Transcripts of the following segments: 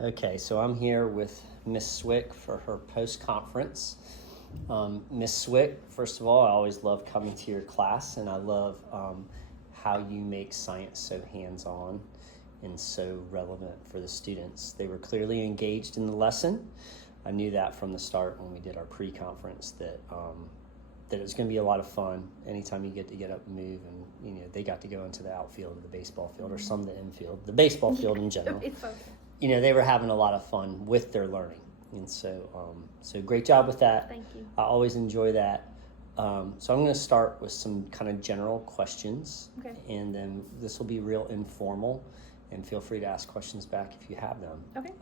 Okay, so I'm here with Miss Swick for her post-conference. Miss Swick, first of all, I always love coming to your class, and I love how you make science so hands-on and so relevant for the students. They were clearly engaged in the lesson. I knew that from the start when we did our pre-conference that it was going to be a lot of fun anytime you get up and move, and they got to go into the outfield of the baseball field, or some of the infield, the baseball field in general. They were having a lot of fun with their learning, and so great job with that. Thank you. I always enjoy that. So I'm going to start with some kind of general questions, Okay. And then this will be real informal, and feel free to ask questions back if you have them. Okay.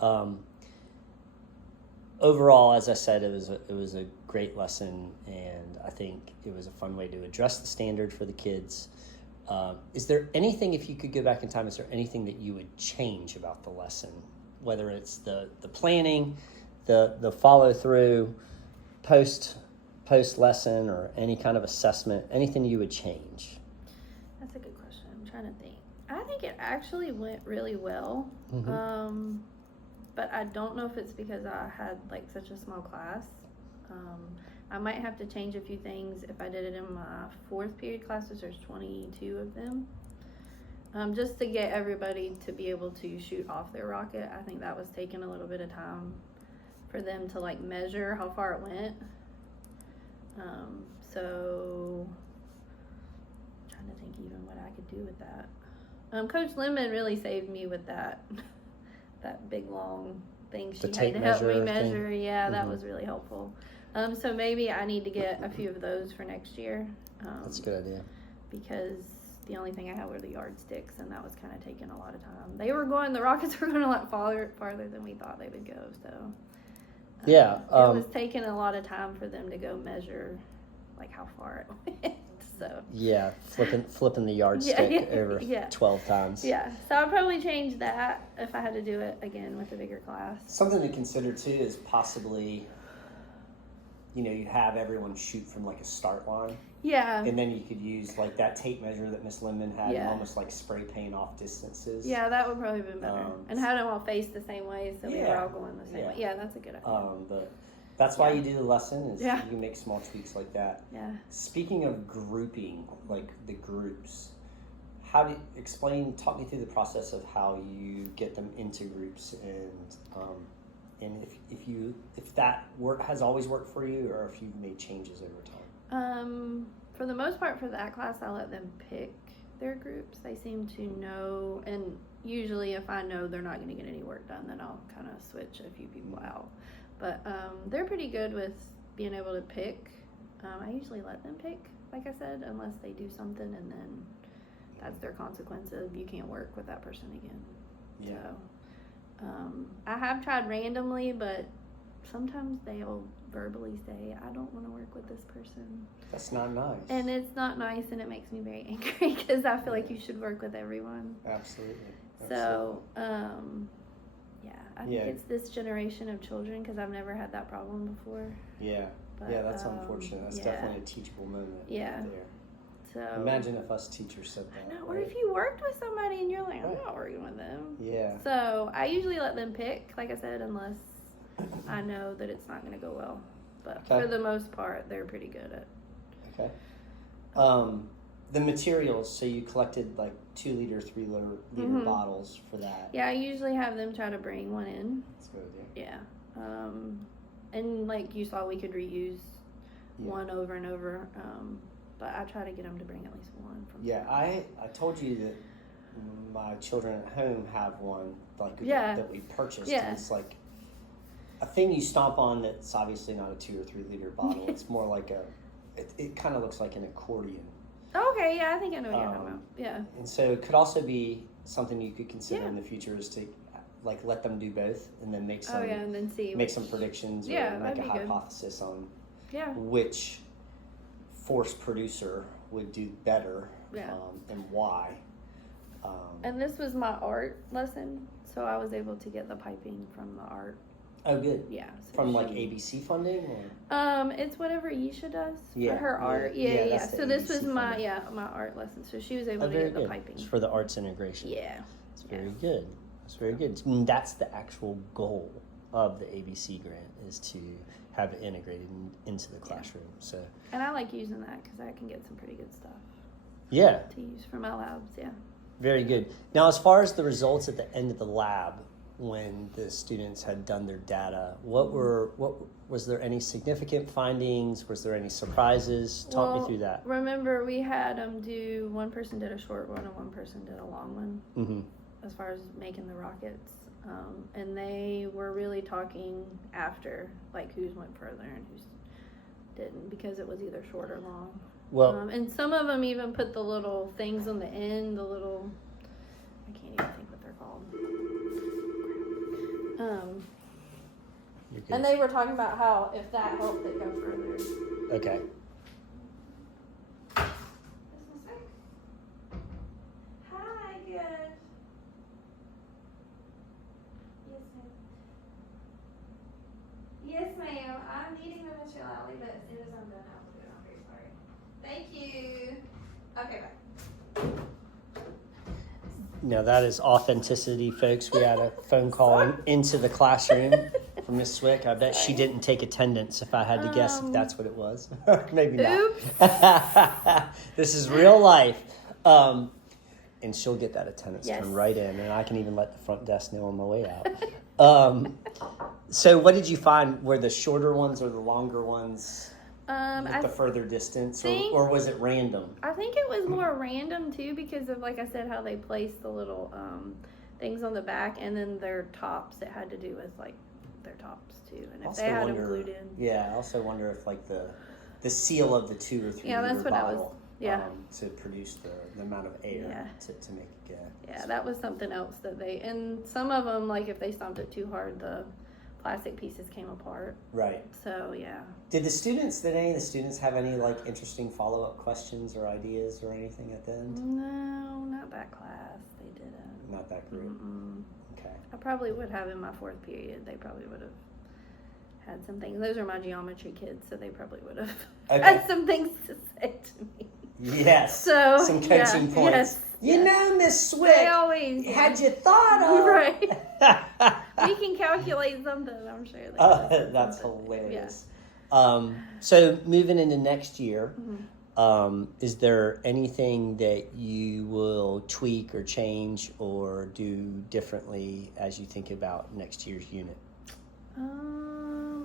Overall, as I said, it was a great lesson, and I think it was a fun way to address the standard for the kids. Is there anything, if you could go back in time, is there anything that you would change about the lesson? Whether it's the planning, the follow through, post lesson, or any kind of assessment, anything you would change? That's a good question. I'm trying to think. I think it actually went really well. Mm-hmm. But I don't know if it's because I had like such a small class. I might have to change a few things if I did it in my fourth period classes. There's 22 of them. Just to get everybody to be able to shoot off their rocket. I think that was taking a little bit of time for them to like measure how far it went. So I'm trying to think even what I could do with that. Coach Lemon really saved me with that big long thing she had to help me measure. Yeah, that was really helpful. So maybe I need to get a few of those for next year. That's a good idea. Because the only thing I had were the yardsticks, and that was kind of taking a lot of time. The rockets were going a lot farther than we thought they would go. So yeah, it was taking a lot of time for them to go measure like how far it went. So yeah, flipping the yardstick over 12 times. Yeah, so I'd probably change that if I had to do it again with a bigger class. Something to consider too is possibly, you have everyone shoot from like a start line. Yeah. And then you could use like that tape measure that Miss Lemon had, and almost like spray paint off distances. Yeah, that would probably have been better. And have them all face the same way, so we were all going the same way. Yeah, that's a good idea. But that's why you do the lesson, is you can make small tweaks like that. Yeah. Speaking of grouping, like the groups, talk me through the process of how you get them into groups, and if that has always worked for you, or if you've made changes over time. For the most part, for that class, I let them pick their groups. They seem to know, and usually if I know they're not going to get any work done, then I'll kind of switch a few people out. But they're pretty good with being able to pick. I usually let them pick, like I said, unless they do something, and then that's their consequence of you can't work with that person again. Yeah. So I have tried randomly, but sometimes they'll verbally say, I don't want to work with this person. That's not nice. And it's not nice, and it makes me very angry because I feel like you should work with everyone. Absolutely. So, I think it's this generation of children, because I've never had that problem before. Yeah. But, that's unfortunate. That's definitely a teachable moment. Yeah. Right there. So imagine if us teachers said that. I know, or if you worked with somebody and you're like, I'm not working with them. Yeah. So I usually let them pick, like I said, unless I know that it's not going to go well. But for the most part, they're pretty good at. Okay. The materials, so you collected like 2 liter, 3 liter bottles for that. Yeah, I usually have them try to bring one in. That's a good idea. Yeah. And like you saw, we could reuse one over and over. But I try to get them to bring at least one. I told you that my children at home have one that we purchased. Yeah. And it's like a thing you stomp on that's obviously not a 2 or 3 liter bottle. It's more like it kind of looks like an accordion. Okay, yeah, I think I know what you're talking about. Yeah. And so it could also be something you could consider in the future, is to like let them do both and then make some and then see some predictions, or make a hypothesis on which force producer would do better, and why. And this was my art lesson, so I was able to get the piping from the art. Oh, good. Yeah. So from like ABC funding, or? It's whatever Yisha does for her art. Yeah. So this was my art lesson. So she was able to get the piping. It's for the arts integration. Yeah. It's very good. It's very good. And that's the actual goal of the ABC grant, is to have it integrated into the classroom. So. And I like using that because I can get some pretty good stuff. Yeah. To use for my labs, yeah. Very good. Now, as far as the results at the end of the lab, when the students had done their data, what was there any significant findings? Was there any surprises? Talk me through that. Remember, we had them do, one person did a short one and one person did a long one, Mm-hmm. as far as making the rockets. And they were really talking after, like, who's went further and who's didn't, because it was either short or long. Well, And some of them even put the little things on the end, the little, I can't even think what they're called. you're good. And they were talking about how if that helped, they'd go further. Okay. Hi, good. Yes, ma'am. I'm needing the material. I'll leave it as soon as I'm done. I'll do it. I'm very sorry. Thank you. Okay, bye. Now that is authenticity, folks. We had a phone call into the classroom from Miss Swick. I bet she didn't take attendance, if I had to guess if that's what it was. Maybe not. This is real life. And she'll get that attendance come right in, and I can even let the front desk know on my way out. So what did you find? Were the shorter ones or the longer ones with the further distance, or was it random? I think it was more random too, because of, like I said, how they placed the little things on the back, and then their tops. It had to do with like their tops too, and if they had them glued in. Yeah, I also wonder if like the seal of the 2 or 3 liter bottle. To produce the amount of air to make it go. Yeah, that was something else that and some of them, like if they stomped it too hard, the plastic pieces came apart. Right. So, yeah. Did any of the students have any like interesting follow-up questions or ideas or anything at the end? No, not that class. They didn't. Not that group? Mm-mm. Okay. I probably would have in my 4th period. They probably would have had some things. Those are my geometry kids, so they probably would have had some things to say to me. Yes. So, some coaching points. Yes, know, Miss Swick, they always had you thought of? Right. We can calculate something, I'm sure. That's hilarious. Yeah. So moving into next year, is there anything that you will tweak or change or do differently as you think about next year's unit?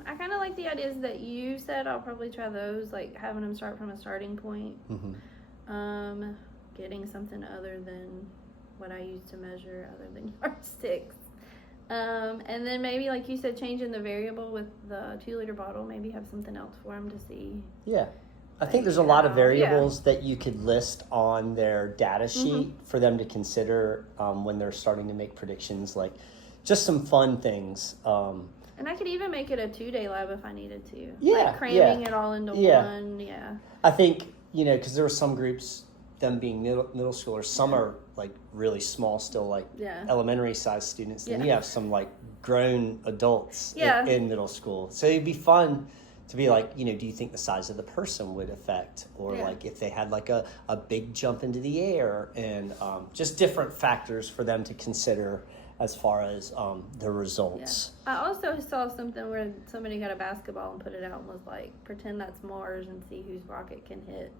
I kind of like the ideas that you said. I'll probably try those, like having them start from a starting point. Mm-hmm. Getting something other than what I use to measure, other than yardsticks. And then maybe, like you said, changing the variable with the 2 liter bottle. Maybe have something else for them to see. Yeah. I think there's a lot of variables that you could list on their data sheet for them to consider when they're starting to make predictions, like just some fun things. And I could even make it a 2-day lab if I needed to. Yeah, like cramming it all into one. Yeah. I think, because there were some groups, them being middle schoolers, some are like really small still, like elementary sized students. Then you have some like grown adults in middle school. So it'd be fun to be like, do you think the size of the person would affect, or like if they had like a big jump into the air, and just different factors for them to consider as far as the results. Yeah. I also saw something where somebody got a basketball and put it out and was like, pretend that's Mars and see whose rocket can hit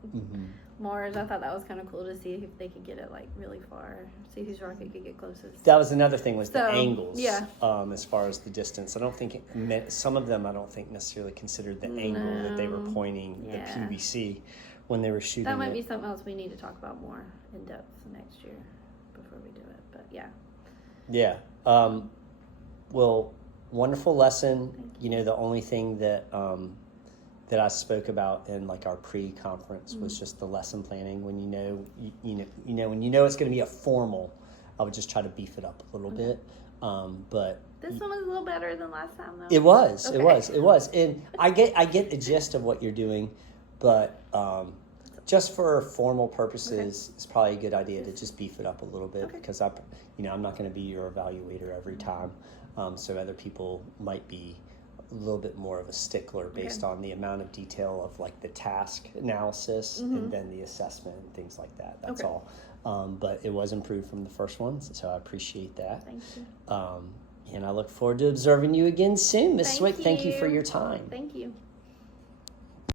Mars. I thought that was kind of cool to see if they could get it like really far, see whose rocket could get closest. That was another thing, was the angles. As far as the distance, I don't think some of them I don't think necessarily considered the angle that they were pointing the PVC when they were shooting. That might be something else we need to talk about more in depth next year before we do it. But yeah. Yeah. Well, wonderful lesson. The only thing that that I spoke about in like our pre-conference was just the lesson planning. When when it's going to be a formal, I would just try to beef it up a little bit. But this one was a little better than last time, though. It was. And I get the gist of what you're doing, but just for formal purposes, it's probably a good idea to just beef it up a little bit, because I'm not going to be your evaluator every time. So other people might be a little bit more of a stickler based on the amount of detail of like the task analysis and then the assessment and things like that. That's all. but it was improved from the first one, so I appreciate that. Thank you. And I look forward to observing you again soon, Miss Thank Swick. Thank you for you. your time. Thank